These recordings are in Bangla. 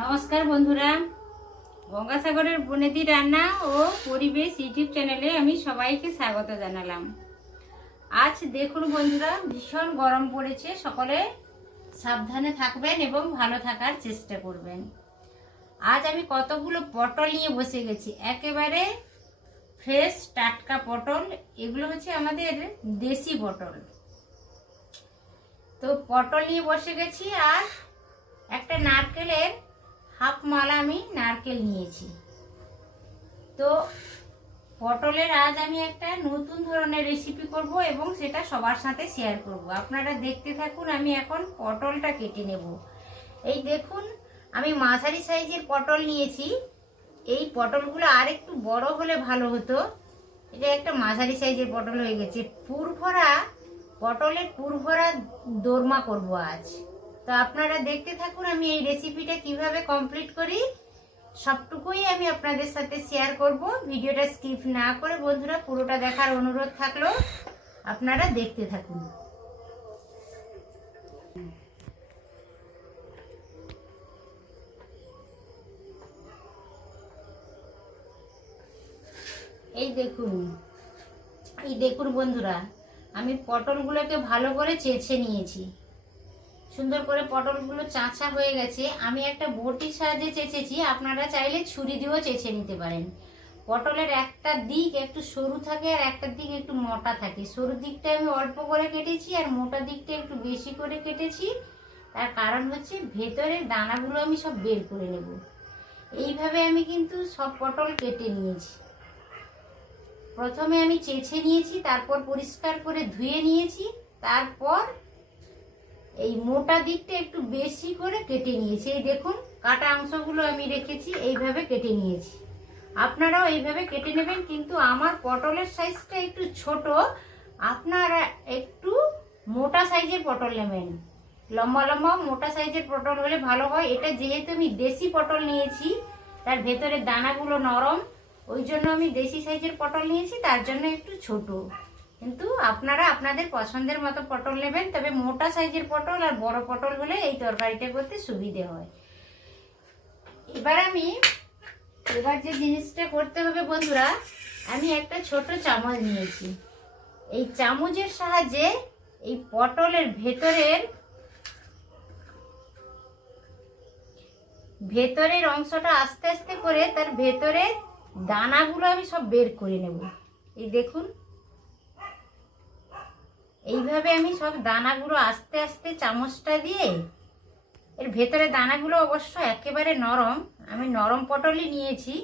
নমস্কার বন্ধুরা। গঙ্গাসাগরের বনেদি রান্না ও পরিবেশ ইউটিউব চ্যানেলে আমি সবাইকে স্বাগত জানালাম। আজ দেখুন বন্ধুরা, ভীষণ গরম পড়েছে। সকলে সাবধানে থাকবেন এবং ভালো থাকার চেষ্টা করবেন। আজ আমি কতগুলো পটল নিয়ে বসে গেছি। একেবারে ফ্রেশ টাটকা পটল। এগুলো হচ্ছে আমাদের দেশি পটল। তো পটল নিয়ে বসে গেছি আর একটা নারকেলের হাফ মালা আমি নারকেল নিয়েছি। তো পটলের আজ আমি একটা নতুন ধরনের রেসিপি করব এবং সেটা সবার সাথে শেয়ার করব। আপনারা দেখতে থাকুন, আমি এখন পটলটা কেটে নেব। এই দেখুন, আমি মাঝারি সাইজের পটল নিয়েছি। এই পটলগুলো আর একটু বড় হলে ভালো হতো। এটা একটা মাঝারি সাইজের পটল হয়ে গেছে। পুরভরা, পটলের পুরভরা দোরমা করব আজ। তো আপনারা দেখতে থাকুন আমি এই রেসিপিটা কীভাবে কমপ্লিট করি। সবটুকুই আমি আপনাদের সাথে শেয়ার করব। ভিডিওটা স্কিপ না করে বন্ধুরা পুরোটা দেখার অনুরোধ থাকল, আপনারা দেখতে থাকুন। এই দেখুন এই দেখুন বন্ধুরা, আমি পটলগুলোকে ভালো করে চেঁচে নিয়েছি। সুন্দর করে পটলগুলো চাঁচা হয়ে গেছে। আমি একটা বটির সাহায্যে চেঁচেছি, আপনারা চাইলে ছুরি দিয়েও চেঁচে নিতে পারেন। পটলের একটা দিক একটু সরু থাকে আর একটা দিক একটু মোটা থাকে। সরু দিকটা আমি অল্প করে কেটেছি আর মোটা দিকটা একটু বেশি করে কেটেছি। তার কারণ হচ্ছে ভেতরের দানাগুলো আমি সব বের করে নেব। এইভাবে আমি কিন্তু সব পটল কেটে নিয়েছি। প্রথমে আমি চেঁচে নিয়েছি, তারপর পরিষ্কার করে ধুয়ে নিয়েছি, তারপর এই মোটা দিকটা একটু বেশি করে কেটে নিয়েছি। এই দেখুন, কাটা অংশগুলো আমি রেখেছি, এইভাবে কেটে নিয়েছি। আপনারাও এইভাবে কেটে নেবেন, কিন্তু আমার পটলের সাইজটা একটু ছোট। আপনারা একটু মোটা সাইজের পটল নেবেন। লম্বা লম্বা মোটা সাইজের পটল হলে ভালো হয়। এটা যেহেতু আমি দেশি পটল নিয়েছি, তার ভেতরে দানাগুলো নরম, ওই জন্য আমি দেশি সাইজের পটল নিয়েছি, তার জন্য একটু ছোট। কিন্তু আপনারা আপনাদের পছন্দের মতো পটল নেবেন, তবে মোটা সাইজের পটল আর বড় পটল হলে এই তরকারিটা করতে সুবিধে হয়। এবার আমি, এবার যে জিনিসটা করতে হবে বন্ধুরা, আমি একটা ছোট চামচ নিয়েছি। এই চামচের সাহায্যে এই পটলের ভেতরের ভেতরের অংশটা আস্তে আস্তে করে তার ভেতরে দানাগুলো আমি সব বের করে নেব। এই দেখুন এইভাবে আমি সব দানাগুলো আস্তে আস্তে চামচটা দিয়ে, এর ভেতরে দানাগুলো অবশ্য একেবারে নরম, আমি নরম পটলই নিয়েছি।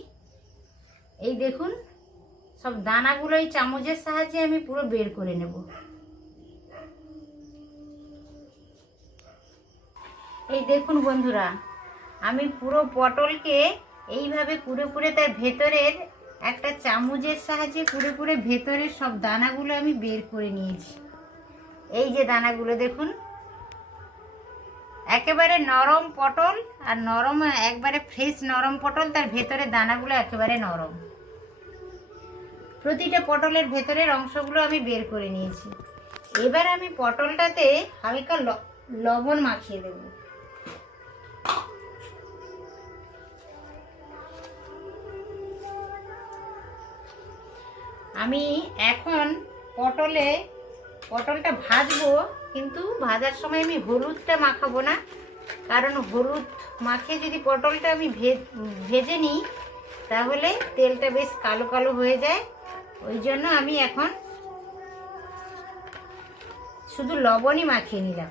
এই দেখুন, সব দানাগুলো এই চামচের সাহায্যে আমি পুরো বের করে নেব। এই দেখুন বন্ধুরা, আমি পুরো পটলকে এইভাবে পুরো পুরে তার ভেতরের একটা চামচের সাহায্যে পুরো পুরে ভেতরের সব দানাগুলো আমি বের করে নিয়েছি। এই যে দানাগুলো দেখুন। একেবারে নরম পটল আর নরম, একবারে ফ্রেশ নরম পটল, তার ভেতরে দানাগুলো একেবারে নরম। প্রতিটা পটলের ভেতরের অংশগুলো আমি বের করে নিয়েছি। এবার আমি পটলটাতে হালকা লবণ মাখিয়ে দেবো। আমি এখন পটলে পটলটা ভাজবো, কিন্তু ভাজার সময় আমি হলুদটা মাখাবো না। কারণ হলুদ মাখিয়ে যদি পটলটা আমি ভেজে নিই, তাহলে তেলটা বেশ কালো কালো হয়ে যায়। ওই জন্য আমি এখন শুধু লবণই মাখিয়ে নিলাম।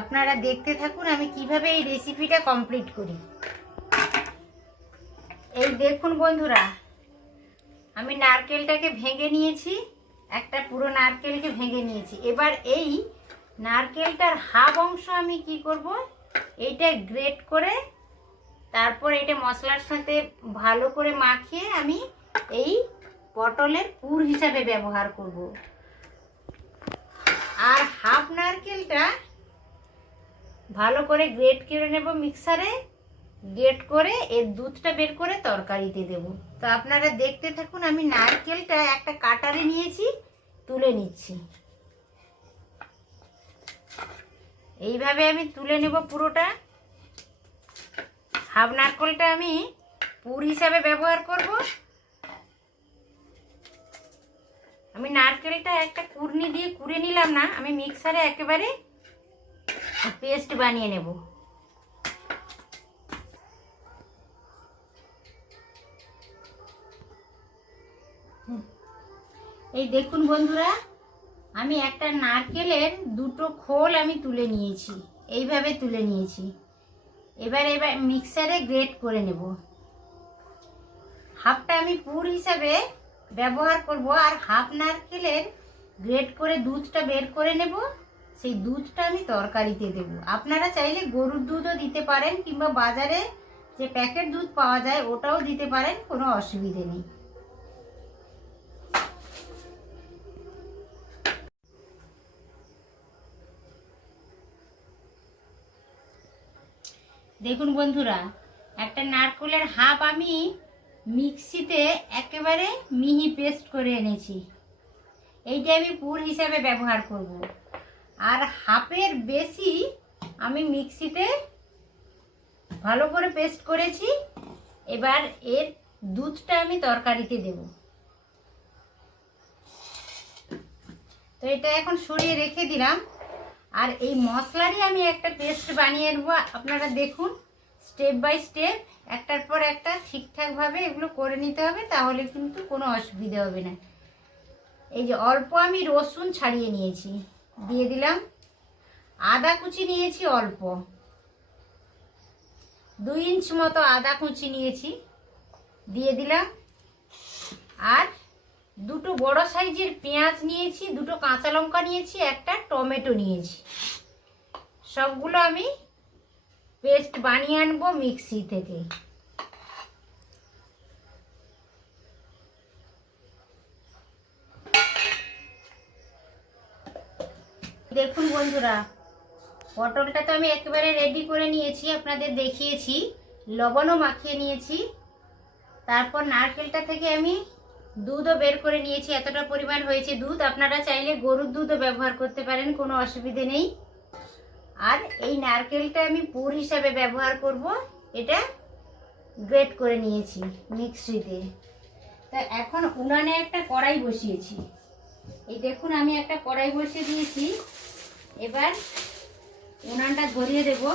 আপনারা দেখতে থাকুন আমি কীভাবে এই রেসিপিটা কমপ্লিট করি। এই দেখুন বন্ধুরা আমি নারকেলটাকে ভেঙে নিয়েছি, একটা পুরো নারকেলকে ভেঙে নিয়েছি। এবার এই নারকেলটার হাফ অংশ আমি কি করব? এইটা গ্রেট করে, তারপর এটা মশলার সাথে ভালো করে মাখিয়ে আমি এই পটলের পুর হিসাবে ব্যবহার করব। আর হাফ নারকেলটা ভালো করে গ্রেট করে নেব মিক্সারে, গ্রেট করে এর দুধটা বের করে তরকারিতে দেব। তো আপনারা দেখতে থাকুন, আমি নারকেলটা একটা কাটারে নিয়েছি, তুলে নিচ্ছি। এইভাবে আমি তুলে নেব পুরোটা। হাফ নারকলটা আমি পুর হিসাবে ব্যবহার করব। আমি নারকেলটা একটা কুড়নি দিয়ে কুড়ে নিলাম না, আমি মিক্সারে একেবারে পেস্ট বানিয়ে নেব। এই দেখুন বন্ধুরা, আমি একটা নারকেলের দুটো খোল আমি তুলে নিয়েছি, এইভাবে তুলে নিয়েছি। এবার এবার মিক্সারে গ্রেট করে নেব। হাফটা আমি পুর হিসাবে ব্যবহার করব আর হাফ নারকেলের গ্রেট করে দুধটা বের করে নেব। সেই দুধটা আমি তরকারিতে দেব। আপনারা চাইলে গরুর দুধও দিতে পারেন কিংবা বাজারে যে প্যাকেট দুধ পাওয়া যায় ওটাও দিতে পারেন, কোনো অসুবিধে নেই। দেখুন বন্ধুরা, একটা নারকেলের হাফ আমি মিক্সিতে একেবারে মিহি পেস্ট করে এনেছি। এইটা আমি পুর হিসাবে ব্যবহার করব। আর হাফের বেশি আমি মিক্সিতে ভালো করে পেস্ট করেছি। এবার এর দুধটা আমি তরকারিতে দেব। তো এটা এখন সরিয়ে রেখে দিলাম। আর এই মশলারই আমি একটা পেস্ট বানিয়ে নেব, আপনারা দেখুন স্টেপ বাই স্টেপ একটার পর একটা ঠিকঠাকভাবে এগুলো করে নিতে হবে, তাহলে কিন্তু কোনো অসুবিধা হবে না। এই যে অল্প আমি রসুন ছাড়িয়ে নিয়েছি, দিয়ে দিলাম। আদা কুচি নিয়েছি অল্প। দুই ইঞ্চ মতো আদা কুচি নিয়েছি, দিয়ে দিলাম। আর দুটো বড় সাইজের পেঁয়াজ নিয়েছি, দুটো কাঁচা লঙ্কা নিয়েছি, একটা টমেটো নিয়েছি। সবগুলো আমি পেস্ট বানিয়ে আনব মিক্সি থেকে। দেখুন বন্ধুরা, পটলটা তো আমি একেবারে রেডি করে নিয়েছি, আপনাদের দেখিয়েছি। লবণও মাখিয়ে নিয়েছি। তারপর নারকেলটা থেকে আমি দুধও বের করে নিয়েছি, এতটা পরিমাণ হয়েছে দুধ। আপনারা চাইলে গরুর দুধও ব্যবহার করতে পারেন, কোনো অসুবিধে নেই। আর এই নারকেলটা আমি পুর হিসাবে ব্যবহার করব। এটা গ্রেট করে নিয়েছি মিক্সিতে। তা এখন উনানে একটা কড়াই বসিয়েছি। এই দেখুন, আমি একটা কড়াই বসিয়ে দিয়েছি। এবার উনানটা ধরিয়ে দেব।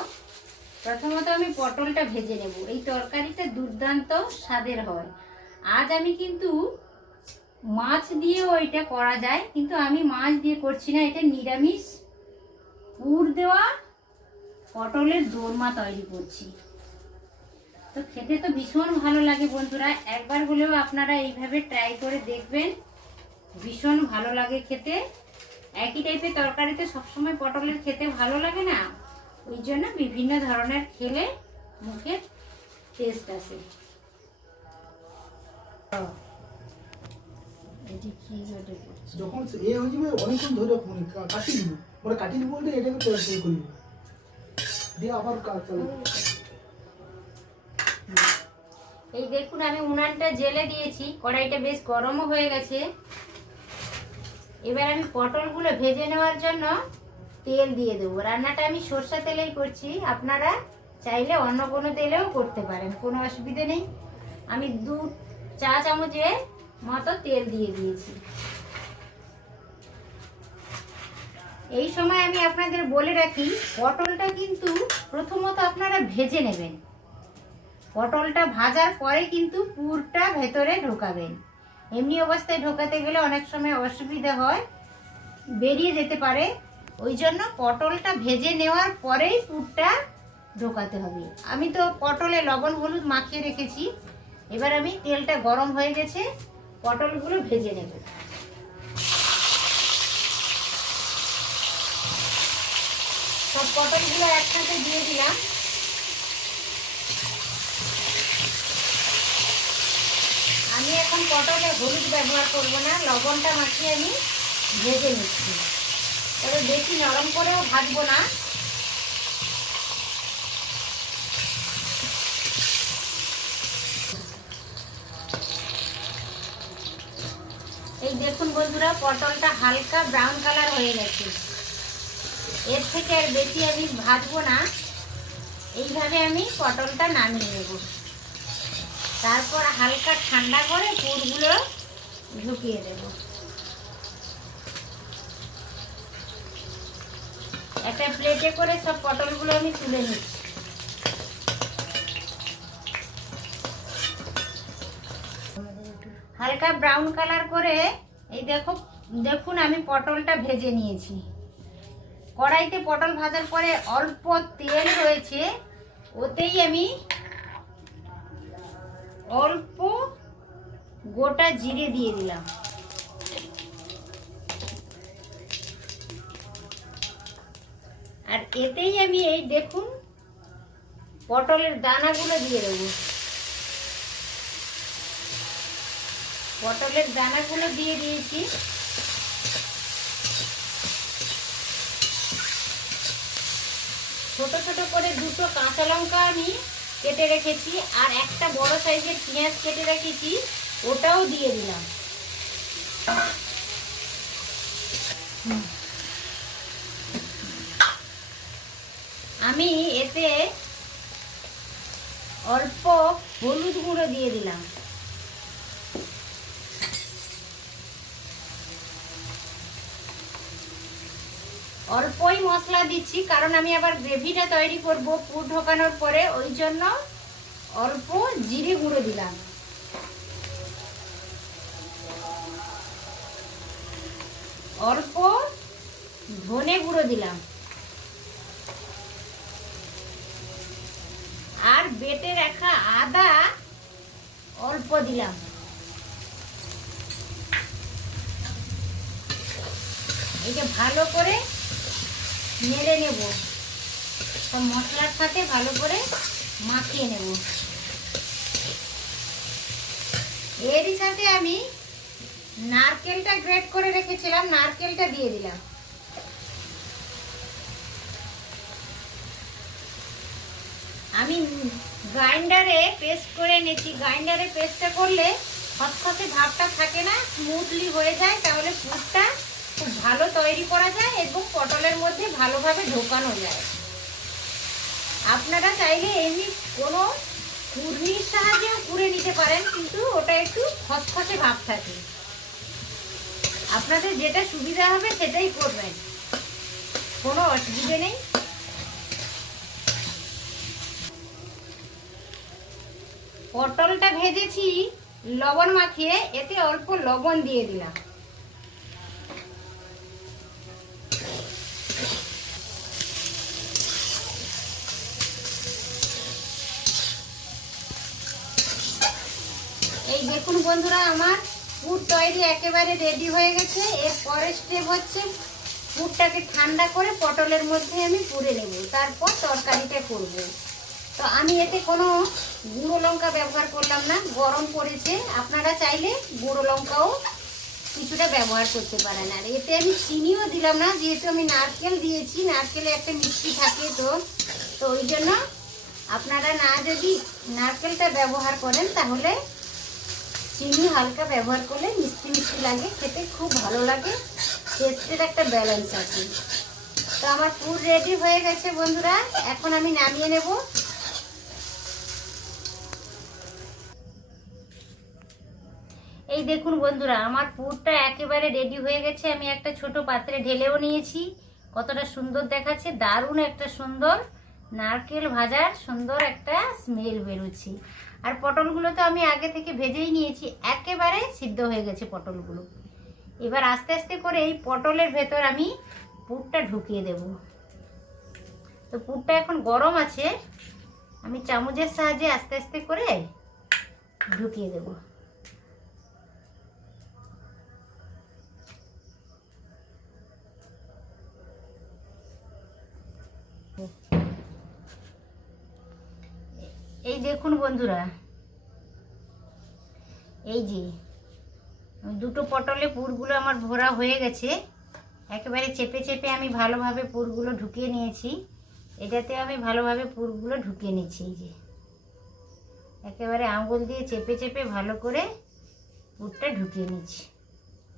প্রথমত আমি পটলটা ভেজে নেব। এই তরকারিটা দুর্দান্ত স্বাদের হয়। আজ আমি কিন্তু মাছ দিয়েও এটা করা যায়, কিন্তু আমি মাছ দিয়ে করছি না, এটা নিরামিষ। পুর দেওয়া পটলের দোরমা তৈরি করছি। তো খেতে তো ভীষণ ভালো লাগে বন্ধুরা, একবার হলেও আপনারা এইভাবে ট্রাই করে দেখবেন, ভীষণ ভালো লাগে খেতে। একই টাইপের তরকারিতে সবসময় পটলের খেতে ভালো লাগে না? ওই জন্য বিভিন্ন ধরনের খেলে মুখের টেস্ট আসে? যখন এ হয়ে যাবে অনেকক্ষণ ধরে ফোন কাটি দিব পরে কাটি দিব বলতে এটাকে তোরা সেই করিব দিয়ে আবার কাজ চালু এই দেখুন আমি উনানটা জেলে দিয়েছি। কড়াইটা বেশ গরমও হয়ে গেছে। এবার আমি পটলগুলো ভেজে নেওয়ার জন্য তেল দিয়ে দেবো। রান্নাটা আমি সরষা তেলেই করছি। আপনারা চাইলে অন্য কোনো তেলেও করতে পারেন। কোনো অসুবিধে নেই। আমি দু চা চামচের মতো তেল দিয়ে দিয়েছি। এই সময় আমি আপনাদের বলে রাখি, পটলটা কিন্তু প্রথমত আপনারা ভেজে নেবেন। পটলটা ভাজার পরে কিন্তু পুরটা ভেতরে ঢোকাবেন। এমনি অবস্থায় ঢোকাতে গেলে অনেক সময় অসুবিধা হয়, বেরিয়ে যেতে পারে। ওই জন্য পটলটা ভেজে নেওয়ার পরেই পুরটা ঢোকাতে হবে। আমি তো পটলে লবণ হলুদ মাখিয়ে রেখেছি। এবার আমি তেলটা গরম হয়ে গেছে। পটলগুলো ভেজে নেব। সব পটলগুলো একসাথে দিয়ে দিলাম। আমি এখন পটলে হলুদ ব্যবহার করব না, লবণটা মাখিয়ে আমি ভেজে নিচ্ছি। তবে বেশি নরম করেও ভাজবো না। এই দেখুন বন্ধুরা, পটলটা হালকা ব্রাউন কালার হয়ে গেছে। এর থেকে আর বেশি আমি ভাজবো না। এইভাবে আমি পটলটা নামিয়ে নেব। তারপর হালকা ঠান্ডা করে পুরগুলো ঢুকিয়ে দেব। একটা প্লেটে করে সব পটলগুলো আমি তুলে নিচ্ছি। হালকা ব্রাউন কালার করে, এই দেখো, দেখুন আমি পটলটা ভেজে নিয়েছি। কড়াইতে পটল ভাজার পরে অল্প তেল রয়েছে, ওতেই আমি অল্প গোটা জিরে দিয়ে দিলাম। আর এতেই আমি এই দেখুন, পটলের দানাগুলো দিয়ে দেবো। পটলের দানাগুলো দিয়ে দিয়েছি। ছোট ছোট করে দুটো কাঁচা লঙ্কা আমি কেটে রেখেছি আর একটা বড় সাইজের পেঁয়াজ কেটে রেখেছি, ওটাও দিয়ে দিলাম। আমি এতে অল্প হলুদ গুঁড়ো দিয়ে দিলাম। অল্পই মশলা দিচ্ছি, কারণ আমি আবার গ্রেভিটা তৈরি করব পুর ঢোকানোর পরে, ওই জন্য অল্প জিরে গুঁড়ো দিলাম। অল্প ধনে গুঁড়ো দিলাম। আর বেটে রাখা আদা অল্প দিলাম। এটা ভালো করে নেড়ে নেব। সব মশলার সাথে ভালো করে মাখিয়ে নেব। এরই সাথে আমি নারকেলটা গ্রেট করে রেখেছিলাম, নারকেলটা দিয়ে দিলাম। আমি গ্রাইন্ডারে পেস্ট করে নিয়েছি গ্রাইন্ডারে পেস্টটা করলে খসখসে ভাবটা থাকে না স্মুথলি হয়ে যায়, তাহলে পুরটা খুব ভালো তৈরি করা যায় এবং পটলের মধ্যে ভালোভাবে ঢোকানো যায়। আপনারা চাইলে এমনি কোনো কুর্নির সাহায্যেও কুড়ে নিতে পারেন, কিন্তু ওটা একটু খসখসে ভাব থাকে। আপনাদের যেটা সুবিধা হবে সেটাই করবেন। কোনো অসুবিধে নেই। পটলটা ভেজেছি, লবণ মাখিয়ে, এতে অল্প লবণ দিয়ে দিলাম এই দেখুন বন্ধুরা আমার পুর তৈরি একেবারে রেডি হয়ে গেছে। এর পরের স্টেপ হচ্ছে পুরটাকে ঠান্ডা করে পটলের মধ্যে আমি পুড়ে নেব। তারপর তরকারিটা করব। তো আমি এতে কোনো গুঁড়ো লঙ্কা ব্যবহার করলাম না, গরম পড়েছে। আপনারা চাইলে গুঁড়ো লঙ্কাও কিছুটা ব্যবহার করতে পারেন। আর এতে আমি চিনিও দিলাম না, যেহেতু আমি নারকেল দিয়েছি, নারকেলে একটা মিষ্টি থাকে তো। তো ওই জন্য আপনারা না যদি নারকেলটা ব্যবহার করেন, তাহলে চিনি হালকা ব্যবহার করলে মিষ্টি মিষ্টি লাগে, খেতে খুব ভালো লাগে। টেস্টের একটা ব্যালেন্স আছে। তো আমার পুর রেডি হয়ে গেছে বন্ধুরা, এখন আমি নামিয়ে নেব। এই দেখুন বন্ধুরা, আমার পুরটা একেবারে রেডি হয়ে গেছে। আমি একটা ছোট পাত্রে ঢেলেও নিয়েছি। কতটা সুন্দর দেখাচ্ছে, দারুণ একটা সুন্দর নারকেল ভাজার সুন্দর একটা স্মেল বেরোচ্ছে। আর পটলগুলো তো আমি আগে থেকে ভেজেই নিয়েছি, একেবারে সিদ্ধ হয়ে গেছে পটলগুলো। এবার আস্তে আস্তে করে এই পটলের ভেতর আমি পুরটা ঢুকিয়ে দেব। তো পুরটা এখন গরম আছে, আমি চামচের সাহায্যে আস্তে আস্তে করে ঢুকিয়ে দেব এই দেখুন বন্ধুরা। এই যে দুটো পটলে পুরগুলো আমার ভরা হয়ে গেছে। একেবারে চেপে চেপে আমি ভালোভাবে পুরগুলো ঢুকিয়ে নিয়েছি। এটাতে আমি ভালোভাবে পুরগুলো ঢুকিয়ে নিচ্ছি এই যে। একেবারে আঙুল দিয়ে চেপে চেপে ভালো করে পুরটা ঢুকিয়ে নিচ্ছি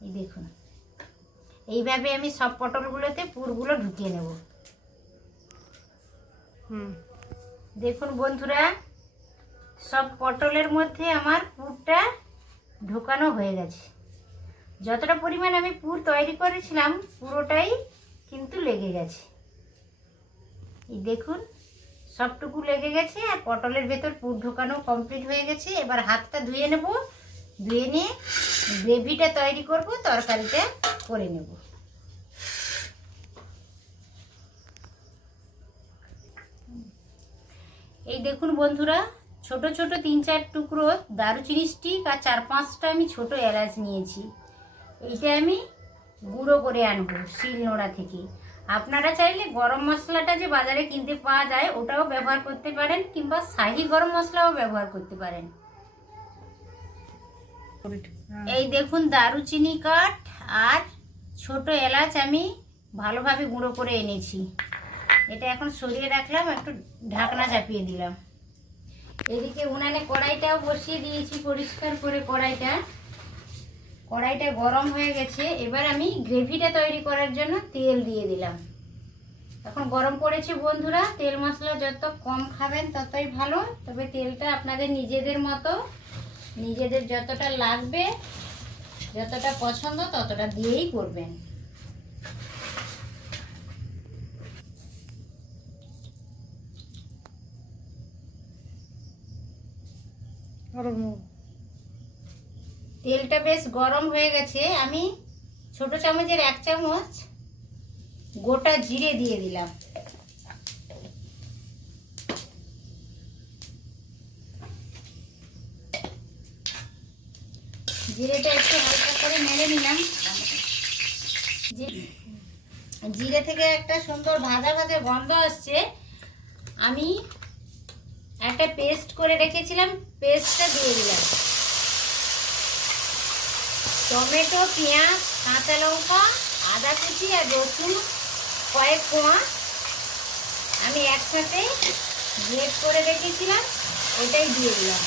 এই দেখুন। এইভাবে আমি সব পটলগুলোতে পুরগুলো ঢুকিয়ে নেব। হুম। দেখুন বন্ধুরা সব পটলের মধ্যে আমার পুরটা ঢোকানো হয়ে গেছে। যতটা পরিমাণ আমি পুর তৈরি করেছিলাম, পুরোটাই কিন্তু লেগে গেছে। এই দেখুন, সবটুকু লেগে গেছে আর পটলের ভেতর পুর ঢোকানো কমপ্লিট হয়ে গেছে। এবার হাতটা ধুয়ে নেব, ধুয়ে নিয়ে গ্রেভিটা তৈরি করব, তরকারিটা করে নেব। এই দেখুন বন্ধুরা ছোট ছোট তিন চার টুকরো দারুচিনি স্টিক আর চার পাঁচটা আমি ছোট এলাচ নিয়েছি। এইটা আমি গুঁড়ো করে আনব শিল নোড়া থেকে। আপনারা চাইলে গরম মশলাটা যে বাজারে কিনতে পাওয়া যায়, ওটাও ব্যবহার করতে পারেন কিংবা শাহি গরম মশলাও ব্যবহার করতে পারেন। এই দেখুন দারুচিনি কাঠ আর ছোট এলাচ আমি ভালোভাবে গুঁড়ো করে এনেছি। এটা এখন সরিয়ে রাখলাম, একটু ঢাকনা চাপিয়ে দিলাম। এদিকে উনানে কড়াইটাও বসিয়ে দিয়েছি পরিষ্কার করে কড়াইটা। কড়াইটা গরম হয়ে গেছে। এবার আমি গ্রেভিটা তৈরি করার জন্য তেল দিয়ে দিলাম। এখন গরম পড়েছে বন্ধুরা, তেল মশলা যত কম খাবেন ততই ভালো। তবে তেলটা আপনাদের নিজেদের মতো, নিজেদের যতটা লাগবে, যতটা পছন্দ ততটা দিয়েই করবেন। তেলটা বেশ গরম হয়ে গেছে। আমি ছোট চামচের এক চামচ গোটা জিরে দিয়ে দিলাম। জিরেটা একটু হালকা করে নেড়ে নিলাম। জিরে থেকে একটা সুন্দর ভাজা ভাজা গন্ধ আসছে। আমি একটা পেস্ট করে রেখেছিলাম পেস্টটা দিয়ে দিলাম। টমেটো, পেঁয়াজ, কাঁচা লঙ্কা, আদা কুচি আর রসুন, কয়েক কোয়া। আমি একসাথে গ্রেট করে রেখেছিলাম, ওটাই দিয়ে দিলাম।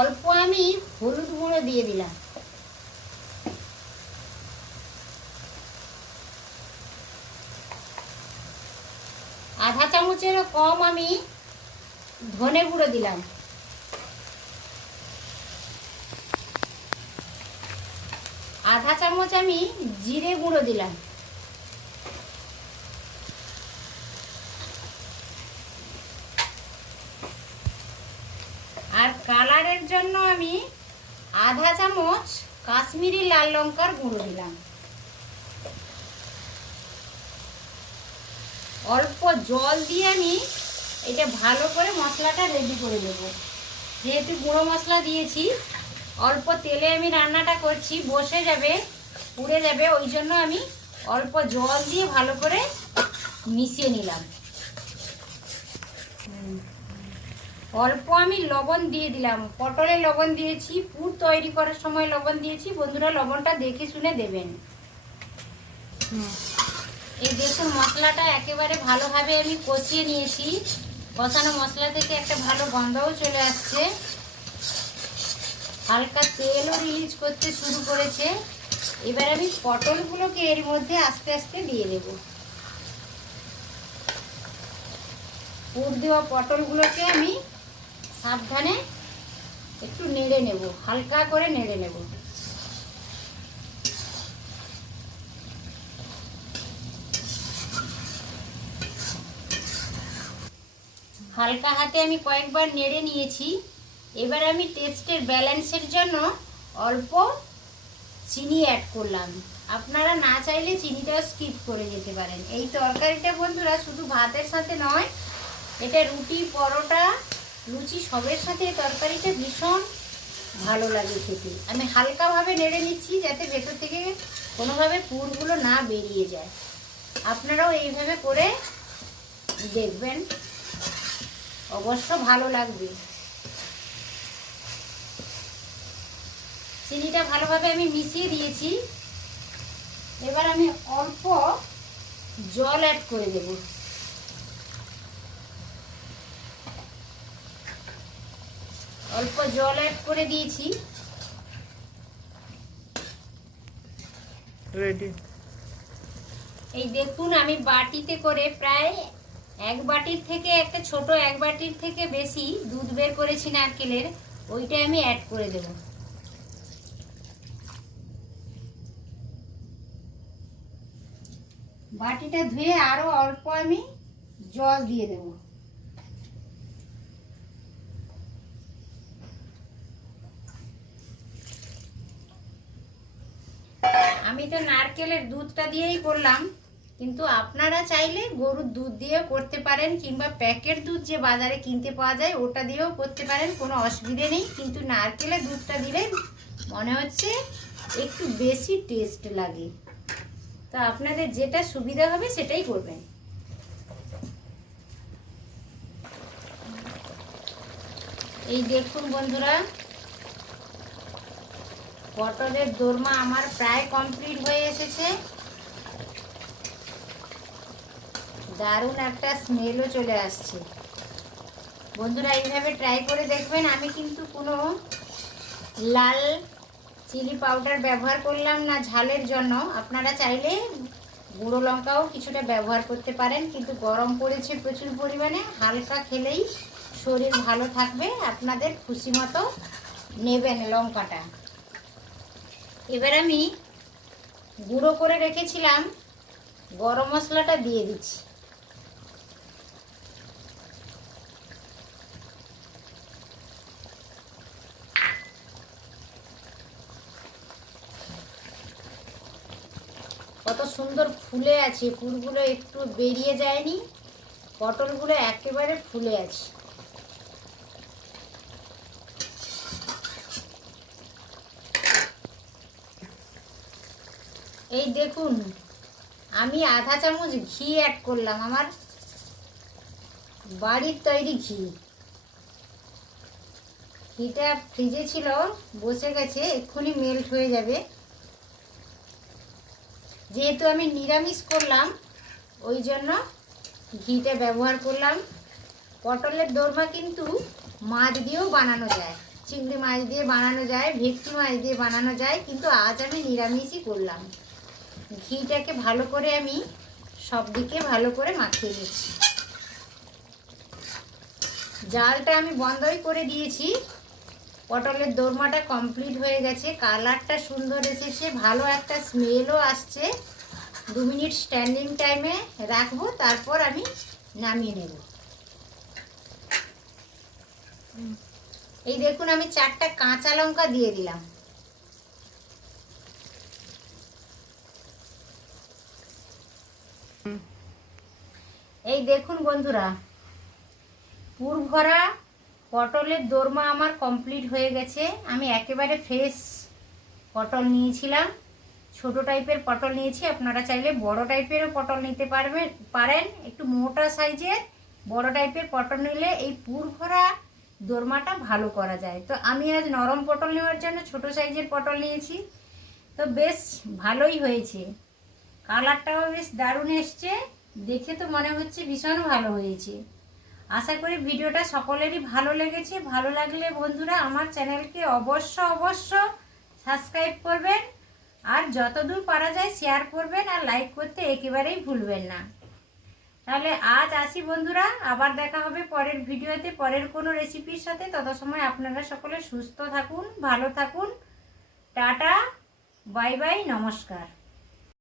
অল্প আমি হলুদ গুঁড়ো দিয়ে দিলাম আধা চামচেরও কম আমি ধনে গুঁড়ো দিলাম। আধা চামচ আমি জিরে গুঁড়ো দিলাম। আর কালারের জন্য আমি আধা চামচ কাশ্মীরি লাল লঙ্কার গুঁড়ো দিলাম। অল্প জল দিয়ে আমি এটা ভালো করে মশলাটা রেডি করে দেবো যেহেতু গুঁড়ো মশলা দিয়েছি, অল্প তেলে আমি রান্নাটা করছি, বসে যাবে, পুড়ে যাবে, ওই জন্য আমি অল্প জল দিয়ে ভালো করে মিশিয়ে নিলাম। অল্প আমি লবণ দিয়ে দিলাম। পটলে লবণ দিয়েছি, পুর তৈরি করার সময় লবণ দিয়েছি। বন্ধুরা, লবণটা দেখে শুনে দেবেন। হুম। এই দেখুন মশলাটা একেবারে ভালোভাবে আমি কষিয়ে নিয়েছি। কষানো মশলা থেকে একটা ভালো গন্ধও চলে আসছে। হালকা তেলও রিলিজ করতে শুরু করেছে। এবার আমি পটলগুলোকে এর মধ্যে আস্তে আস্তে দিয়ে দেব পুর দেওয়া পটলগুলোকে আমি সাবধানে একটু নেড়ে নেব, হালকা করে নেড়ে নেব। হালকা হাতে আমি কয়েকবার নেড়ে নিয়েছি। এবার আমি টেস্টের ব্যালেন্সের জন্য অল্প চিনি অ্যাড করলাম। আপনারা না চাইলে চিনিটাও স্কিপ করে যেতে পারেন। এই তরকারিটা বন্ধুরা শুধু ভাতের সাথে নয়, এটা রুটি, পরোটা, লুচি সবের সাথে এই তরকারিটা ভীষণ ভালো লাগে খেতে। আমি হালকাভাবে নেড়ে নিচ্ছি যাতে ভেতর থেকে কোনোভাবে পুরগুলো না বেরিয়ে যায়। আপনারাও এইভাবে করে দেখবেন। অবশ্য ভালো লাগবে। চিনিটা ভালোভাবে আমি মিশিয়ে দিয়েছি। এবার আমি অল্প জল অ্যাড করে দেব। অল্প জল অ্যাড করে দিয়েছি। রেডি এই দেখুন আমি বাটিতে করে প্রায় এক বাটির থেকে একটা ছোট এক বাটির থেকে বেশি দুধ বের করেছি নারকেলের, ওইটা আমি অ্যাড করে দেব। বাটিটা ধুয়ে আরও অল্প আমি জল দিয়ে দেব। আমি তো নারকেলের দুধটা দিয়েই করলাম। কিন্তু আপনারা চাইলে গরুর দুধ দিয়েও করতে পারেন কিংবা প্যাকেট দুধ যে বাজারে কিনতে পাওয়া যায়, ওটা দিয়েও করতে পারেন, কোনো অসুবিধে নেই। কিন্তু নারকেলের দুধটা দিলে মনে হচ্ছে একটু বেশি টেস্ট লাগে। তো আপনাদের যেটা সুবিধা হবে সেটাই করবেন। এই দেখুন বন্ধুরা, পটলের দোরমা আমার প্রায় কমপ্লিট হয়ে এসেছে। দারুণ একটা স্মেলও চলে আসছে। বন্ধুরা, এইভাবে ট্রাই করে দেখবেন, আমি কিন্তু কোনো লাল চিলি পাউডার ব্যবহার করলাম না ঝালের জন্য। আপনারা চাইলে গুঁড়ো লঙ্কাও কিছুটা ব্যবহার করতে পারেন, কিন্তু গরম পড়েছে প্রচুর পরিমাণে, হালকা খেলেই শরীর ভালো থাকবে, আপনাদের খুশি মতো নেবেন লঙ্কাটা। এবার আমি গুঁড়ো করে রেখেছিলাম, গরম মশলাটা দিয়ে দিচ্ছি। কত সুন্দর ফুলে আছে, ফুলগুলো একটু বেরিয়ে যায়নি, পটলগুলো একেবারে ফুলে আছে। এই দেখুন, আমি আধা চামচ ঘি অ্যাড করলাম আমার। বাড়ির তৈরি ঘি। ঘিটা ফ্রিজে ছিল, বসে গেছে, এক্ষুনি মেল্ট হয়ে যাবে। যেহেতু আমি নিরামিষ করলাম, ওই জন্য ঘিটা ব্যবহার করলাম। পটলের দোরমা কিন্তু মাছ দিয়েও বানানো যায়। চিংড়ি মাছ দিয়ে বানানো যায়, ভেটকি মাছ দিয়ে বানানো যায়, কিন্তু আজ আমি নিরামিষই করলাম। ঘিটাকে ভালো করে আমি সব দিকে ভালো করে মাখিয়ে নিচ্ছি। জালটা আমি বন্ধই করে দিয়েছি। পটলের দোরমাটা কমপ্লিট হয়ে গেছে কালারটা সুন্দর এসেছে, ভালো একটা স্মেলও আসছে। দু মিনিট স্ট্যান্ডিং টাইমে রাখব, তারপর আমি নামিয়ে নেব। এই দেখুন, আমি চারটা কাঁচা লঙ্কা দিয়ে দিলাম। এই দেখুন বন্ধুরা পুর ভরা পটলের দোরমা আমার কমপ্লিট হয়ে গেছে। আমি একেবারে ফ্রেশ পটল নিয়েছিলাম। ছোট টাইপের পটল নিয়েছি। আপনারা চাইলে বড় টাইপেরও পটল নিতে পারবেন, পারেন। একটু মোটা সাইজের বড় টাইপের পটল নিলে এই পুর ভরা দোরমাটা ভালো করা যায়। তো আমি আজ নরম পটল নেওয়ার জন্য ছোট সাইজের পটল নিয়েছি। তো বেশ ভালোই হয়েছে। কালারটাও বেশ দারুণ এসছে। দেখে তো মনে হচ্ছে ভীষণ ভালো হয়েছে। আশা করি ভিডিওটা সকলেরই ভালো লেগেছে। ভালো লাগলে বন্ধুরা আমার চ্যানেলকে অবশ্য অবশ্য সাবস্ক্রাইব করবেন। আর যতদূর পারা যায় শেয়ার করবেন আর লাইক করতে একেবারেই ভুলবেন না। তাহলে আজ আসি বন্ধুরা, আবার দেখা হবে পরের ভিডিওতে। পরের কোনো রেসিপির সাথে। তত সময় আপনারা সকলে সুস্থ থাকুন, ভালো থাকুন। টাটা, বাই বাই, নমস্কার।